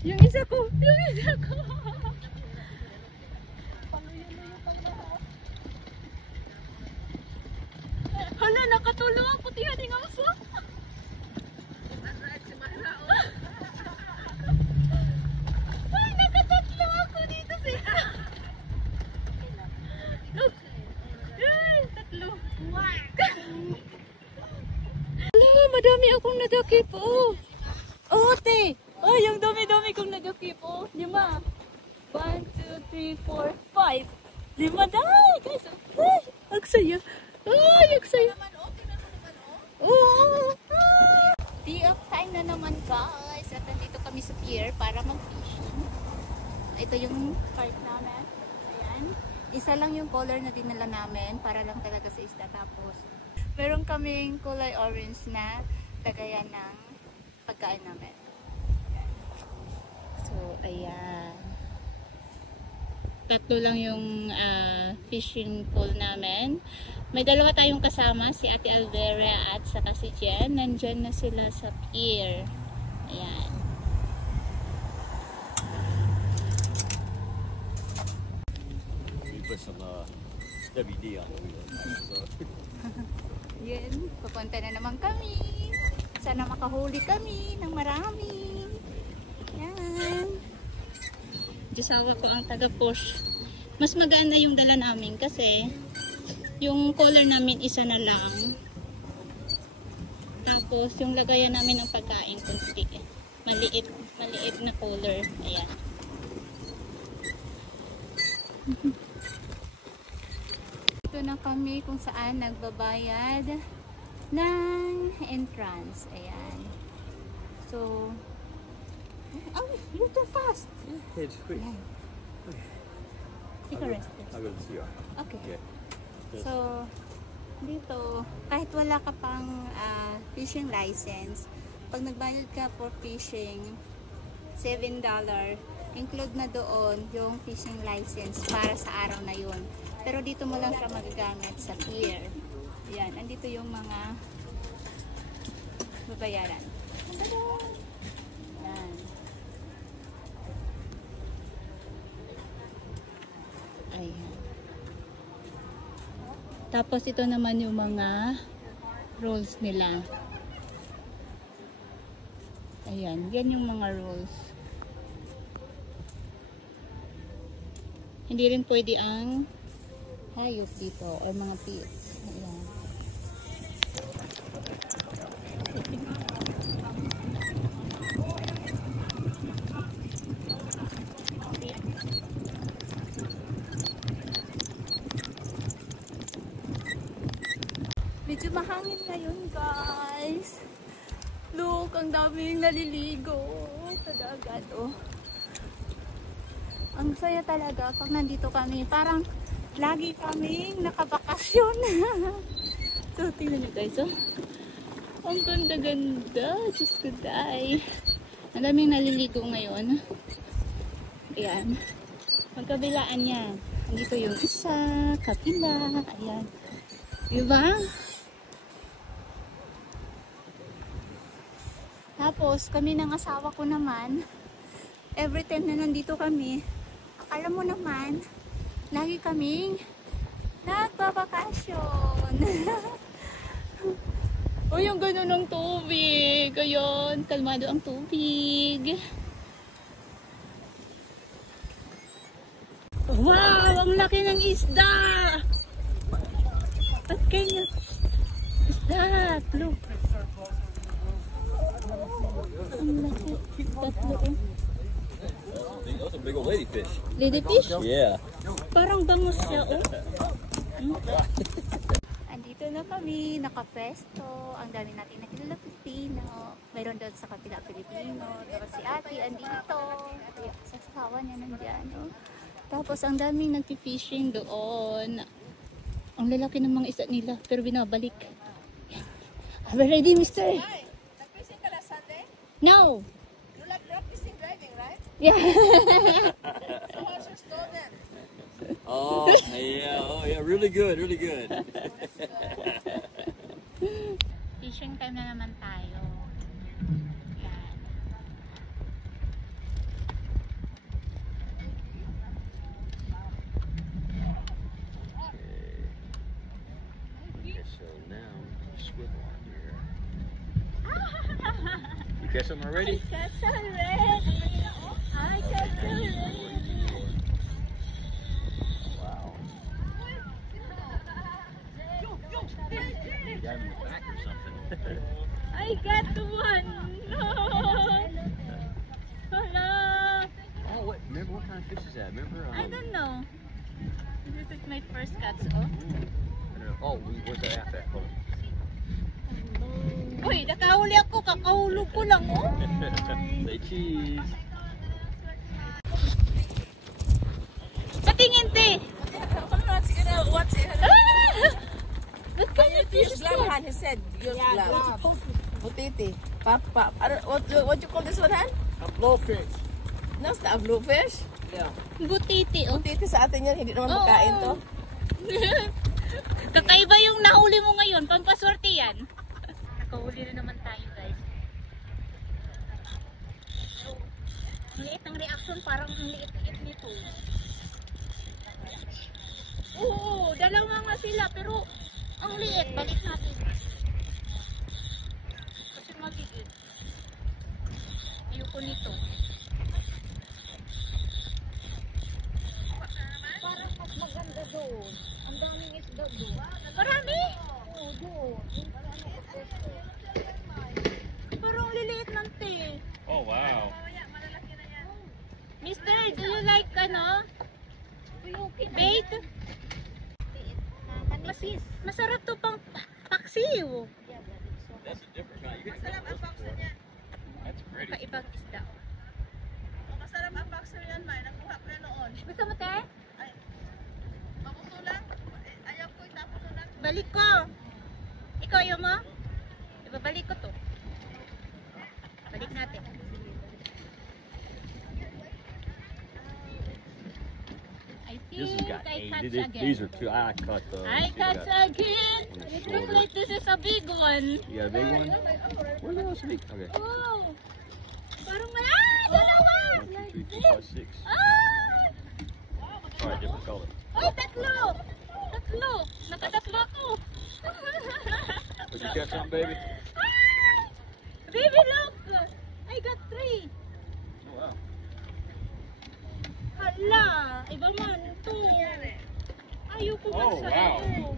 Yung isa ko. Hala, nakatulong ang putihan ng aso. Ay, nakatatlo ako dito sa ay, tatlo. Hala, madami akong nadakip. Oh, te. Oh, yung dami-dami kong nadakip. Oh, 5. 1, 2, 3, 4, 5. 5 dahil, guys. Ay, ang saya. Ay, ang saya. Oo. Day of time na naman, guys. At nandito kami sa pier para mag-fishing. Ito yung part namin. Ayan. Isa lang yung color na dinala namin para lang talaga sa isda. Tapos, meron kaming kulay orange na lagayan ng pagkain namin. So, ayan. Tatlo lang yung fishing pool namin. May dalawa tayong kasama, si Ate Alvera at saka si Jen. Nandyan na sila sa pier. Ayan. Put some WD on the wheel. Yan, papunta na naman kami. Sana makahuli kami ng marami. Yan. Disawa ko ang taga-push. Mas maganda yung dala namin kasi yung color namin isa na lang. Tapos yung lagayan namin ng pagkain kunti. Maliit na color. Ayan. Ito na kami kung saan nagbabayad ng entrance. Ayan. So, oh, you're too fast. It's quick. Ayan. Take a rest. I will see you. Okay. Yeah. So, dito, kahit wala ka pang fishing license, pag nagbayad ka for fishing, $7, include na doon yung fishing license para sa araw na yun. Pero dito mo lang siya magagamit sa pier. Yan, andito yung mga babayaran. Yan. Ayan. Tapos ito naman yung mga rolls nila. Ayan, yan yung mga rolls. Hindi rin pwede ang hayop dito or mga pits. Ayan. Medyo mahangin ngayon, guys. Look, ang daming naliligo sa dagat, oh. Ang saya talaga pag nandito kami. Parang lagi kaming nakabakasyon. So, tingnan nyo, guys, oh. Ang ganda-ganda. Diyos ko, day. Ang daming naliligo ngayon. Ayan. Magkabilaan niya. Andito yung isa, kabila. Ayan. Diba? Tapos, kami ng asawa ko naman, every time na nandito kami, akala mo naman, lagi kaming nagbabakasyon. O yung ganun ng tubig. Ayun, kalmado ang tubig. Wow! Ang laki ng isda! Ba't kanya? Isda! Look! Ang laki. Tatlo, oh. Those are big old ladyfish. Ladyfish? Yeah. Parang bangus siya, oh. Andito na kami, naka-pesto. Ang dami natin nakilala Pilipino. Mayroon doon sa kapila Pilipino. Tapos si Ate andito. Yung sasawa niya nandyan, oh. Tapos ang daming nagpi-fishing doon. Ang lalaki ng mga isa nila, pero binabalik. Are we ready, mister? Hi, nag-fishing ka last Sunday? No! You like practicing driving, right? Yeah. So how's your student? Oh yeah, really good, really good. Fishing time na naman tayo. Yan. catch something already? Catch already. I catch already. Wow. You got him in the back or something. I got one. No. Hello. Oh, wait. Remember what kind of fish is that? Remember? I don't know. This is my first catch. Oh. I don't know. Oh, where's that at? Hold on. Uy, nakahuli ako. Kakahulog ko lang. Oh. Say cheese. Sa tingin, te. What's it? What kind of fish is that? Han, he said. Use glove. Butiti. Papa. What you call this one, Han? A blowfish. No, it's not a bluefish. Yeah. Butiti, oh. Butiti sa atin yan. Hindi naman makain to. Kakaiba yung nahuli mo ngayon. Pampaswerte yan. Nakahuli na naman tayo, guys. Ang liit ng reaction. Parang ang liit-liit nito. Oo, dalawa nga sila. Pero ang liit. Balik natin. Kasi magigit. Ayoko nito. Parang mas maganda doon. Ang daming isda doon. Marami? Oo, doon. Parang liliit ng te. Oh, wow. Mister, do you like ano? Bait? Masarap to pang paksiw. That's a different kind. You're gonna get this before. That's pretty. Kaibang isda. Masarap ang boxer yan, May. Nakuha ko na noon. Gusto mo, te? Mabuto lang. Ayaw ko itapon na lang. Balik ko. Ikaw ayaw mo? Ibabalik ko to. Balik natin. I This has think got I eight. catch again. These are two. I cut those. I catch again. one It shorter. looks like this is a big one. You got a big one? Where's the else big? Okay. Oh! Parang may... Ah! Dalawa! 1, 2, 3, 4, 5, 6. Ah! All right, different color. Ay, tatlo! Tatlo! Nakatatlo ako! Did you catch something, baby? Ah! Baby, look! I got 3! Oh, wow. Hala! Iba man ito! Ayoko man Oh, sa wow. ito!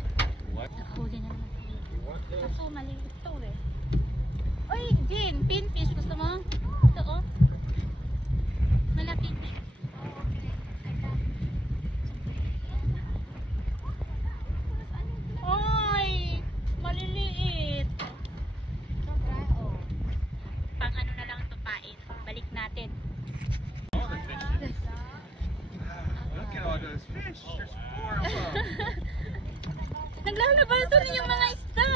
What? Nakahuli na naman. You want this? Ako, maliit ito eh. Uy, Jin! Pinfish! Gusto mo? Ito oh. Malaki. Ay! Maliliit! Pang ano na lang ito pain. Balik natin. Look at all those fish. There's 4 of them. Naglalabasan yung mga isda!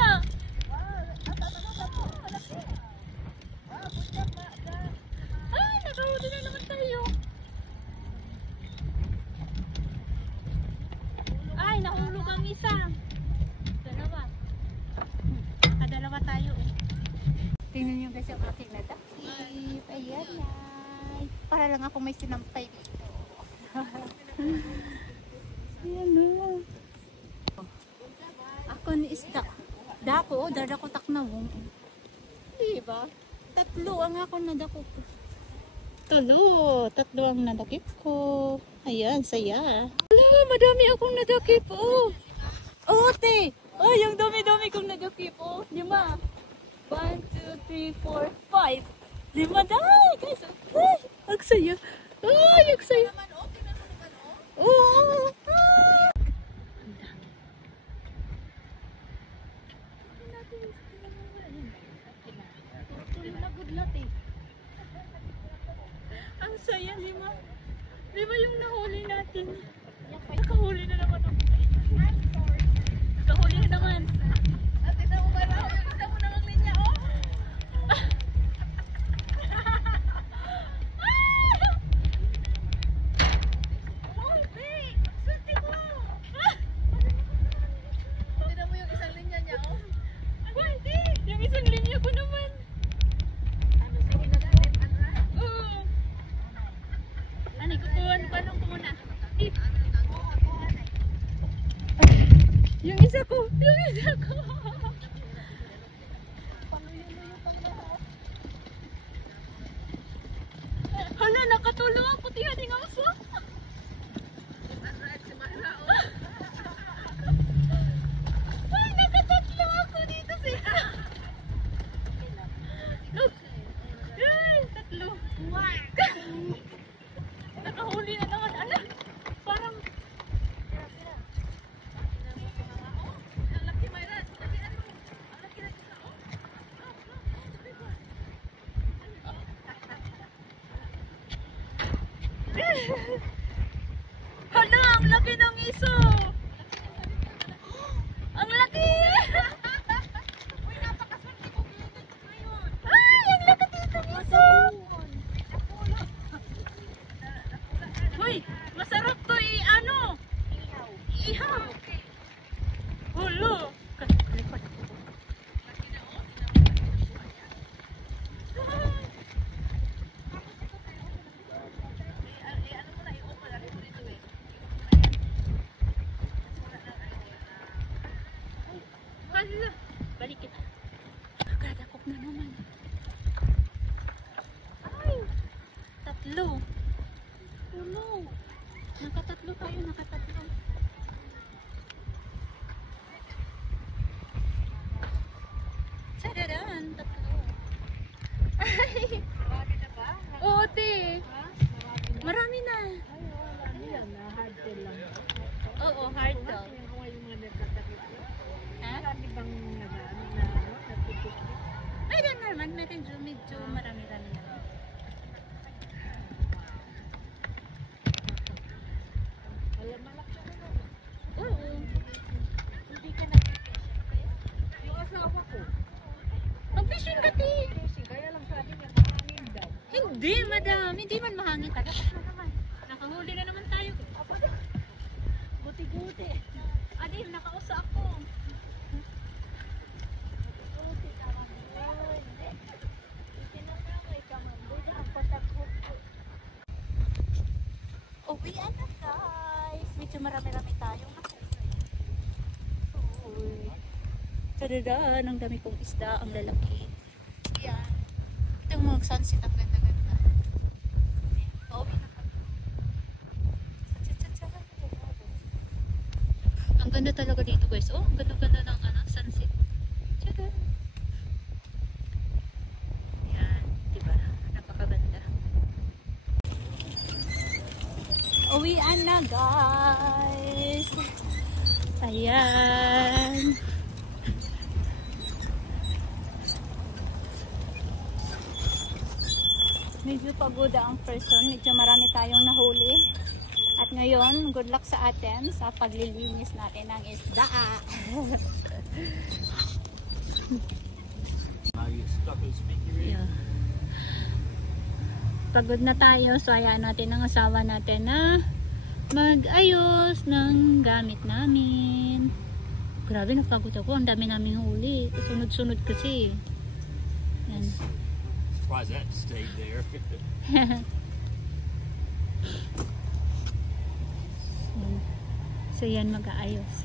Ay! Nakahuli na naman tayo! Ay! Nahulog ang isa! Dalawa. Dalawa tayo eh. Tingnan nyo guys yung aking nadakip. Ayan na. Para lang ako may sinampay dito. Ayan na. Ako ni isda. Dako, dadako taknawong. Diba? Tatlo ang ako nadakip. Tatlo ang nadakip ko. Ayan, saya. Wala, madami akong nadakip. Oh, oh te. Oh, yung dami-dami kong nadakip. Oh, 5. 1, 2, 3, 4, 5. 5 dahil, guys. Ay, ang saya. Ay, ang saya. Oo. Ah. Ang saya, 5. 5 yung nahuli natin. Nakahuli na naman ako. Nakahuli na naman. Ate, na mo ba na? Isa mo na ang linya, oh. Uy, babe! Swerte ko! Tignan mo yung isang linya niya, oh. Hindi! Yung isang linya ko naman. Ano, sige na ganit, Andra? Oo. Ano, kukuha ko muna. Tip. Hala, nakatulong ako. Tiyan, nga uso. Ay, nakatatlo ako dito sa isa. Look. Ay, tatlo. Nakahuli na naman. Ala, parang... Hala, ang laki ng iso. Ang laki. Ay, ang laki dito ng iso. Uy, masarap to ano? Ihaw. Hulo. Hala, balik kita. Nakadakop na naman. Ay, tatlo. Hulo. Nakatatlo tayo, nakatatlo. Sadaran, tatlo. Ay. Marami na ba? Oo, te. Marami na. Oo, hard daw. Mayroon naman, medyo marami-rami naman. Oo. Hindi ka nag-fishing kaya? Yung asawa ko. Mag-fishing ka, ti. Kaya lang sabi niya, mahangin daw. Hindi, madam. Hindi man mahangin ka. Nakahuli na naman tayo. Guti-guti. Adil, nakausa ako. Uwian na guys. Medyo marami-rami tayong nakauwi. Tadadaan, ang dami kong isda, ang lalaki. Yan. Ito yung mga sunset, ang ganda-ganda. Pauwi na kami. Ang ganda talaga dito guys. Oh, ang ganda-ganda ng sunset. Tiyada. Yan, diba? Napakaganda. Uwian na guys. Ayan. Medyo pagoda ang person. Medyo marami tayong nahuli. At ngayon, good luck sa atin sa paglilinis natin ng isda. Yeah. Pagod na tayo, so hayaan natin ang asawa natin na mag-ayos ng gamit namin. Grabe, napagod ako. Ang dami namin huli. Sunod-sunod kasi. Yan. Surprised that stayed there. So yan, mag-aayos.